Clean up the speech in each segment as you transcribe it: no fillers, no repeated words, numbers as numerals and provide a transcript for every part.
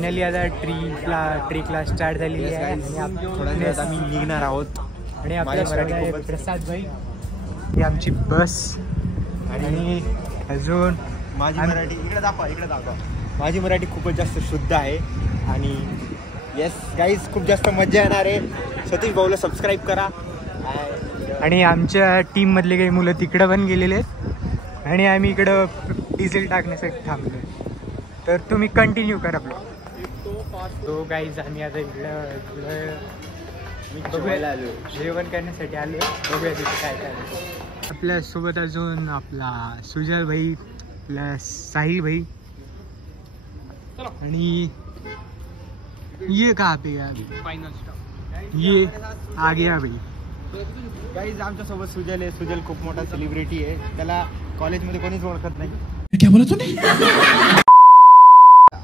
Finally आता ट्रेकला start झालेली आहे थोड्या आम्ही निघणार आहोत. आणि आपल्या प्रसाद भाई ही आमची बस आणि अजून माझी मराठी इकडे दाखवा. माझी मराठी खूपच जास्त शुद्ध आहे आणि येस गाईज खूप जास्त मजा येणार आहे. सतीश भाऊला सबस्क्राईब करा. आणि आमच्या टीम मधले काही मुलं तिकडं पण गेलेले आहेत आणि आम्ही इकडं डिझेल टाकण्यासाठी थांबलो. तर तुम्ही कंटिन्यू करा ब्लॉग. तो गाईज आम्ही आता इकडं जेवण करण्यासाठी आलो. बघूया तिथे काय काय. आपल्यासोबत अजून आपला सुजल भाई, आपला साहिल भाई आणि ये कहाँ पे फाइनल स्टॉप ये आ गया भाई. गाईज आमच्यासोबत सुजल आहे. सुजल खूप मोठा सेलिब्रिटी आहे. त्याला कॉलेजमध्ये कोणीच ओळखत नाही. क्या बोला तूने?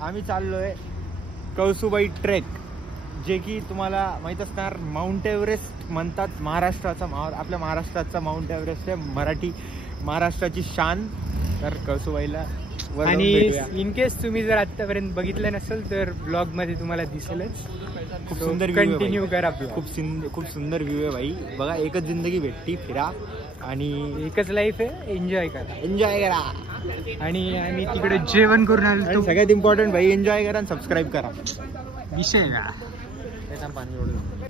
आम्ही चाललोय कळसुबाई ट्रेक, जे की तुम्हाला माहीत असणार माउंट एव्हरेस्ट म्हणतात. आपल्या महाराष्ट्राचा माउंट एव्हरेस्ट आहे. महाराष्ट्राची शान. तर कळसुबाईला आणि इन केस तुम्ही जर आतापर्यंत बघितलं नसेल तर ब्लॉग मध्ये तुम्हाला दिसेलच. खूप सुंदर कंटिन्यू करा. खूप सुंदर व्ह्यू आहे भाई. बघा, एकच जिंदगी भेटती, फिरा आणि एकच लाईफ आहे, एन्जॉय करा. आणि आम्ही तिकडे जेवण करून आलो. सगळ्यात इम्पॉर्टंट भाई, एन्जॉय करा आणि सबस्क्राईब करा. विषय का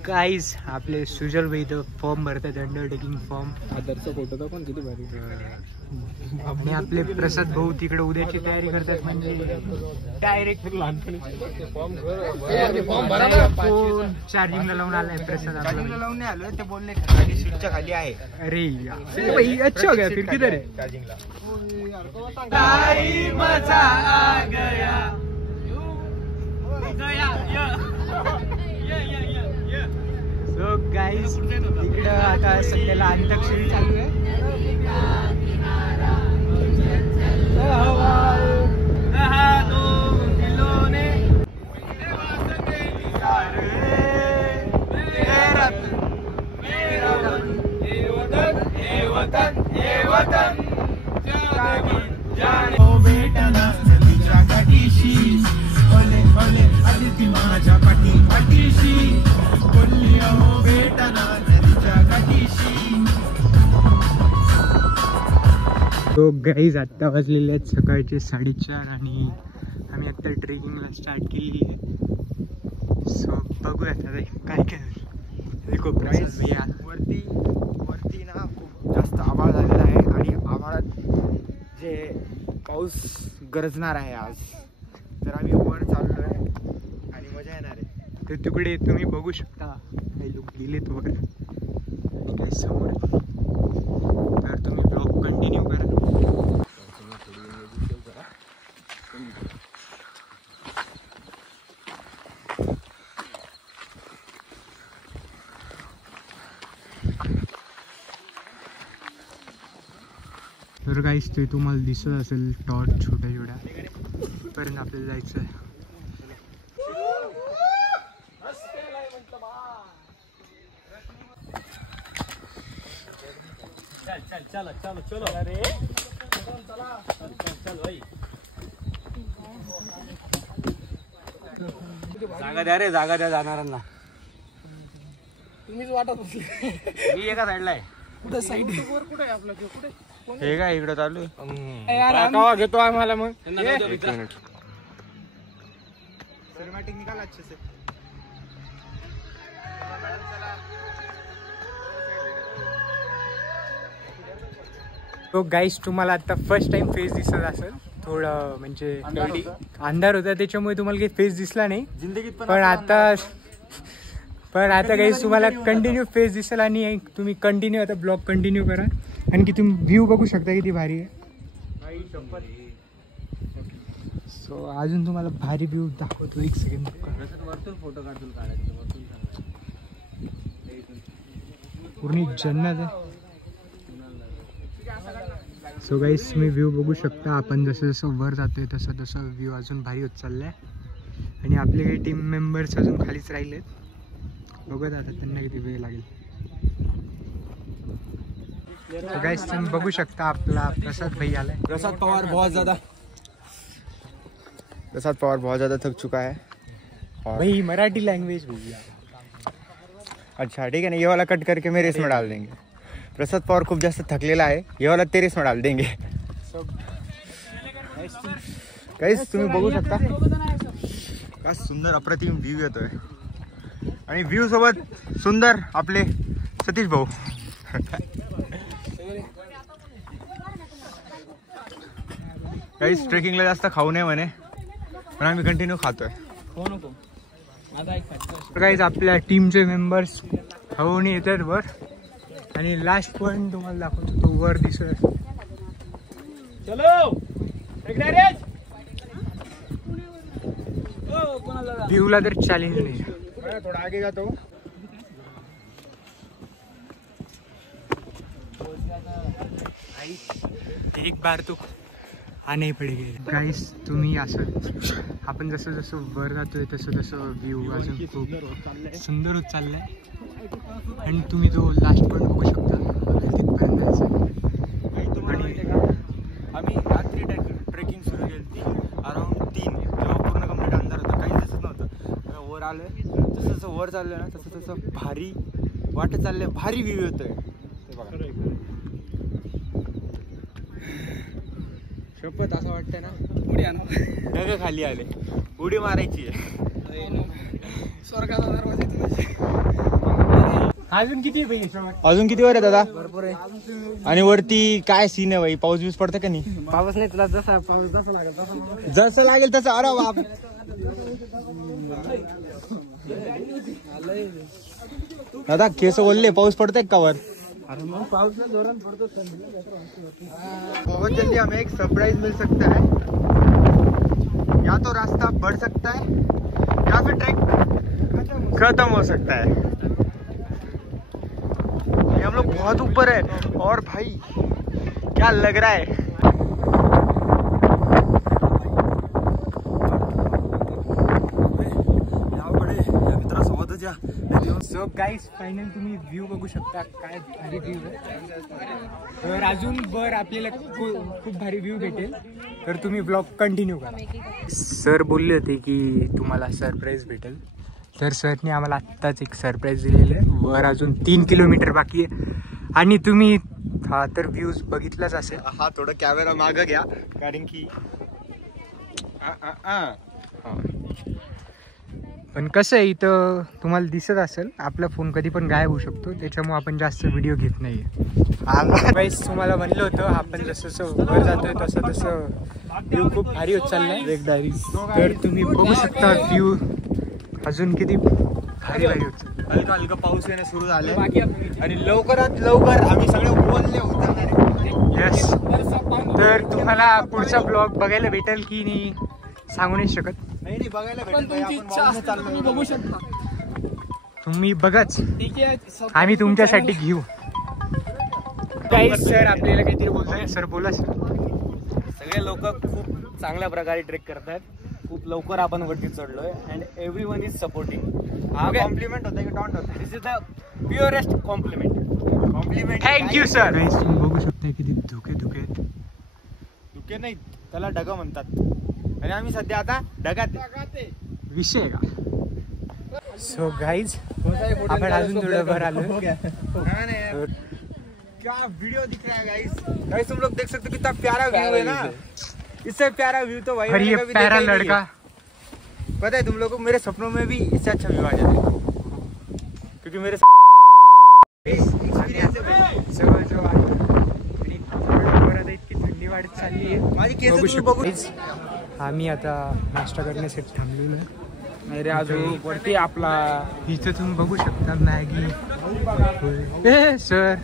गाईज आपले सुजल भाई तर फॉर्म भरतात, अंडरटेकिंग फॉर्म. आदरचा फोटो तर पण किती भारी. आणि आपले प्रसाद भाऊ तिकडे उद्याची तयारी करतात. म्हणजे डायरेक्ट चार्जिंगला लावून आलाय प्रसाद. चार्जिंगला लावून नाही आलोय, ते बोलले गाडी सीटच्या खाली आहे. अरे भाई अच्छा हो गया फिर किधर है चार्जिंगला. सो गाईज तिकडं आता सध्याला अंताक्षरी चालू आहे. तो गाईज आत्ता वाजलेले आहेत सकाळचे 4:30 आणि आम्ही आता ट्रेकिंगला स्टार्ट केली आहे. सो बघूयात आता काय काय. खूप वरती ना खूप जास्त आभाळ झालेला आहे आणि आभाळात जे पाऊस गरजणार आहे आज. तर आम्ही वर चाललोय आणि मजा येणार आहे. तर तिकडे तुम्ही बघू शकता काही लोक गेलेत वर आणि काही समोर. तर तुम्ही ब्लॉग कंटिन्यू करा. तर काहीच ते तुम्हाला दिसत असेल टॉर्च छोट्या पर्यंत आपल्याला जायचं आहे. चलो अरे जागा द्या जाणाऱ्यांना. तुम्हीच वाटत होती. मी एका साईडला आहे. कुठे साईड कुठे आहे आपलं? कुठे हे काय इकडं चालू आहे? घेतो आम्हाला मग सिनेमॅटिक निकाल अच्छे से. तो गाईस तुम्हाला आता फर्स्ट टाइम फेस दिसत असेल. थोडं म्हणजे अंधार होता त्याच्यामुळे तुम्हाला काही फेस दिसला नाही. जिंदगीत पण आता काही तुम्हाला कंटिन्यू फेस दिसेल आणि तुम्ही कंटिन्यू आता ब्लॉग कंटिन्यू करा. आणखी तुम्ही व्ह्यू बघू शकता किती भारी आहे. सो अजून तुम्हाला भारी व्ह्यू दाखवतो. एक सेकंड. फोटो काढतो पूर्ण जन्नत आहे. सो गाईस तुम्ही व्ह्यू बघू शकता. आपण जसं जसं वर जातोय तसं तसं व्ह्यू अजून भारी होत चाललाय. आणि आपले काही टीम मेंबर्स अजून खालीच राहिलेत. बघत आता त्यांना किती वेळ लागेल. तो गाइस तुम बघू शकता आपला प्रसाद भाई आलाय. प्रसाद पवार बहुत ज़्यादा थक चुका है. भाई मराठी लैंग्वेज भैया। अच्छा ठीक है ना, ये वाला कट करके मेरे इसमें डाल देंगे। प्रसाद पवार खूप जास्त थकलेला आहे, ये वाला तेरे इसमें डाल देंगे। काहीच तुम्ही बघू शकता काय सुंदर अप्रतिम व्ह्यू येतोय आणि व्ह्यू सोबत सुंदर आपले सतीश भाऊ। काहीच ट्रेकिंगला जास्त खाऊ नये म्हणे, पण आम्ही कंटिन्यू खातोय। गाइस आपल्या टीमचे मेंबर्स खाऊन येतात वर आणि लास्ट पॉइंट तुम्हाला दाखवतो, तो वर दिसत। व्ह्यूला तर चॅलेंज नहीं है। थोड़ा आगे जाता हूँ। एक बार तो आने पडेगा गाइस। तुम्ही असं आपण जसं जसं वर जातोय तसं तसं व्ह्यू अजून खूप सुंदर होत चाललाय आणि तुम्ही जो लास्ट पॉइंट बघू शकता तिथपर्यंत जायचं। आम्ही रात्री ट्रेकिंग सुरू केली अराउंड 3, जेव्हा पूर्ण कंप्लीट अंधार होता, काही दिसत नव्हतं। वर आलोय, जसं जसं वर चाललोय ना तसं तसं भारी वाटत चाललंय, भारी व्ह्यू येतोय। शपथ असं वाटतंय ना उडी आणा, ढग खाली आले, उडी मारायची आहे। स्वर्गाचा दरवाजा। अजून किती भाई? अजून किती वर आहे दादा? भरपूर आहे। आणि वरती काय सीन आहे भाई? पाऊस बिऊस पडतं का नाही? पाऊस नाही, तुला जसा पाऊस जसा लागेल जसं लागेल तसं। अरे बाप, दादा केस ओलले, पाऊस पडतंय का वर? अरे मग पाऊस ना जोरात पडतो। बहुत जल्दी हमें एक सरप्राइज मिल सकता है, या तो रास्ता बढ़ सकता है या फिर ट्रैक खत्म हो सकता है। ये हम लोग बहुत ऊपर है और भाई क्या लग रहा है। सो गाइस फायनल तुम्ही व्ह्यू बघू शकता, काय भारी व्ह्यू आहे। तर अजून वर आपल्याला खूप भारी व्ह्यू भेटेल, तर तुम्ही ब्लॉग कंटिन्यू करा। सर बोलले होते की तुम्हाला सरप्राईज भेटेल, तर सरने आम्हाला आत्ताच एक सरप्राईज दिलेलं आहे। वर अजून 3 किलोमीटर बाकी आहे आणि तुम्ही हा तर व्ह्यूज बघितलाच असेल। हा थोडं कॅमेरा मागं घ्या, कारण की पण कसं आहे इथं तुम्हाला दिसत असेल आपला फोन कधी पण गायब होऊ शकतो, त्याच्यामुळे आपण जास्त व्हिडिओ घेत नाहीये। गाइस तुम्हाला म्हणलं होतं आपण जसं जसं वर जातोय तसं तसं व्ह्यू खूप भारी होत चाललाय। तर तुम्ही बघू शकता व्ह्यू अजून किती भारी भारी होत। हलका हलका पाऊस येणं सुरू झाले आणि लवकरात लवकर आम्ही सगळे ओले उतरणार। यस, तर तुम्हाला पुढचा ब्लॉग बघायला भेटेल की नाही सांगू नाही शकत। नाही बघायला भेटेल, बघू शकता, तुम्ही बघाच, आम्ही तुमच्यासाठी घेऊ। गाइस सर आपल्याला काहीतरी बोलतोय, सर बोला सर। सगळे लोक खूप चांगल्या प्रकारे ट्रेक करतात, खूप लवकर आपण वरती चढलोय अँड एव्हरीवन इज सपोर्टिंग। हा कॉम्प्लिमेंट होता की टॉन्ट होता? This is the purest compliment. Thank you sir. Guys तुम्ही बघू शकता किती धुके धुके आहेत। धुके नाही, त्याला ढग म्हणतात आणि आम्ही सध्या आता ढगात आहे। विषय आहे का? सो गाइज आपण अजून थोडं वर आलो। क्या वीडियो दिख रहा है गाइस। गाइस तुम लोग देख सकते हो कितना प्यारा व्यू है ना, इससे प्यारा व्यू तो भाई ये प्यारा लड़का, पता है तुम लोगों को, मेरे सपनों में भी इससे अच्छा व्यू आ जाता है, क्योंकि मेरे इतकी थंडी वाढत चालली आहे। आम्ही आता नाश्ता करण्यासाठी थांबलेलो आहे। अरे अजून वरती आपला इथं तुम्ही बघू शकता मॅगी। सर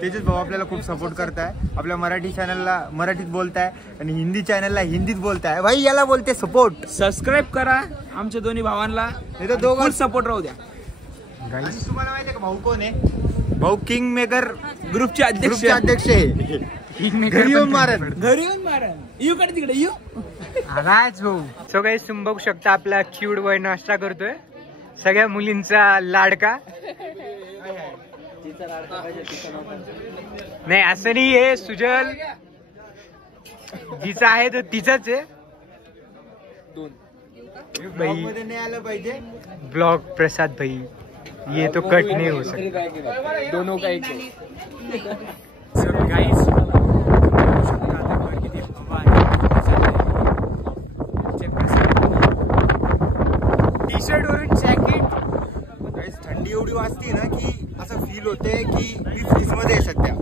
तेजस भाऊ आपल्याला खूप सपोर्ट करताय, आपल्या मराठी चॅनलला मराठीत बोलताय आणि हिंदी चॅनलला हिंदीत बोलताय। भाई याला बोलते सपोर्ट। सबस्क्राईब करा आमच्या दोन्ही भावांना, नाही तर दोघं सपोर्ट राहू द्या। गाइस तुम्हाला माहिती आहे का भाऊ कोण आहे? भाऊ किंग मेकर ग्रुपचे अध्यक्ष आहे। घरी येऊन मारन, घरी येऊन मारन, येऊ कडे तिकडे येऊ राज भाऊ। सो गाइस तुम्ही बघू शकता आपला क्यूट बॉय नाश्ता करतोय, सगळ्या मुलींचा लाडका। नाही असं नाही आहे सुजल, जिचा आहे तो तिचाच आहे. ब्लॉग मध्ये नाही आलं पाहिजे. ब्लॉग प्रसाद भाई ये तो कट नहीं हो सकता. दोनों का एक. So guys, टी शर्ट वरून जॅकेट. थंडी एवढी वाजते ना की असं फील होते की मी फ्रीज मध्ये आहे सध्या.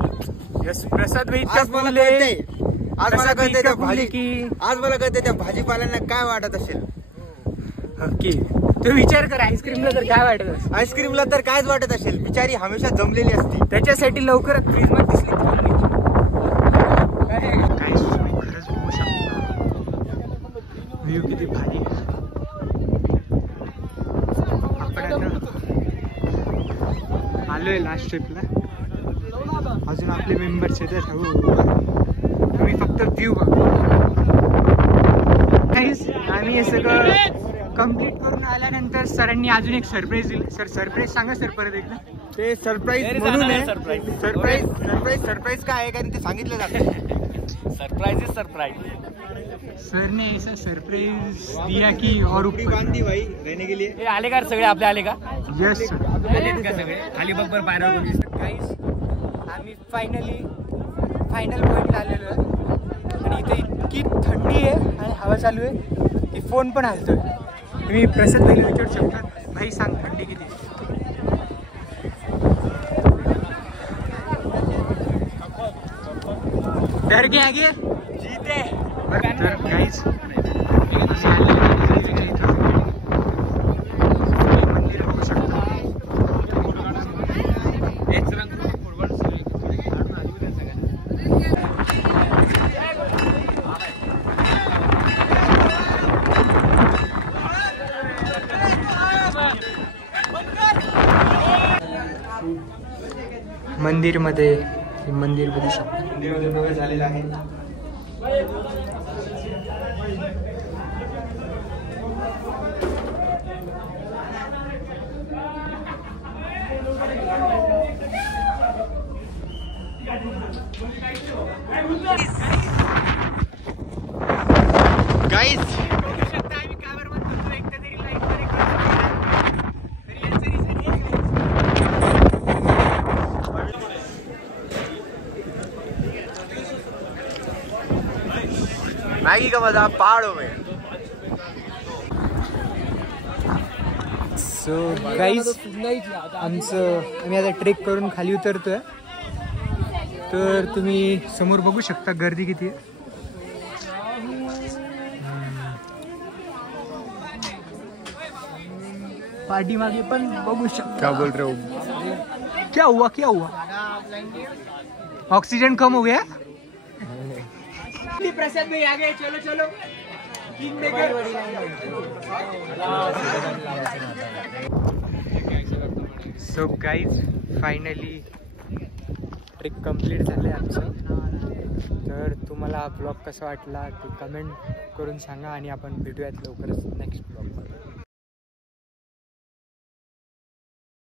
यस प्रसाद भाई आज मला कळतंय त्या आज मला कळतंय त्या भाजीपाल्यांना काय वाटत असेल. ओके तू विचार कर आईस्क्रीमला तर काय वाटत असेल. आईस्क्रीमला तर कायच वाटत असेल. बिचारी हमेशा जमलेली असती. त्याच्यासाठी लवकरच फ्रीज मध्ये दिसली काय खरंच बघू शकता. व्ह्यू किती भारी. आपण आता आलोय लास्ट ट्रिपला. अजून आपले मेंबर्स येतात. आम्ही फक्त व्ह्यू बघू. आम्ही हे सगळं कम्प्लीट करून आल्यानंतर सरांनी अजून एक सरप्राईज दिलं. सर सरप्राईज सांगा सर परत एकदा. ते सरप्राईज म्हणून आहे. सरप्राईज काय आहे कारण ते सांगितलं जातं. Surprise is surprise. सर ने ऐसा सरप्राईज दिया की और उडी बांधी भाई रहने के लिए. हे आले का सगळे आपले आले का? Yes sir. आलेत का सगळे? खाली बघ बरं पायऱ्यावर कोणी. गाईज आम्ही फायनल पॉईंटला आलेलो आहे आणि इथे इतकी थंडी आहे आणि हवा चालू आहे की फोन पण हलतोय. तुम्ही प्रसाद भाईला विचारू शकता. भाई सांग थंडी किती. डर के आगे जीते. तर गाईज मंदिर बघू शकता. मंदिरमध्ये मंदिर बघू शकतो. मंदिरामध्ये प्रवेश झालेला आहे. गाईज मॅगी का मजा पहाड़ों में. सो गाईज आम्ही आता ट्रेक करून खाली उतरतोय. तर तुम्ही समोर बघू शकता गर्दी किती आहे. पाठीमागे पण बघू शकता. क्या बोल रहे हो. क्या हुआ ऑक्सीजन कम हो गया. प्रसाद भाई आ गए. चलो so guys finally trick complete झालं आहे आमचं. तर तुम्हाला हा ब्लॉग कसा वाटला ते कमेंट करून सांगा आणि आपण भेटूयात लवकरच नेक्स्ट ब्लॉग.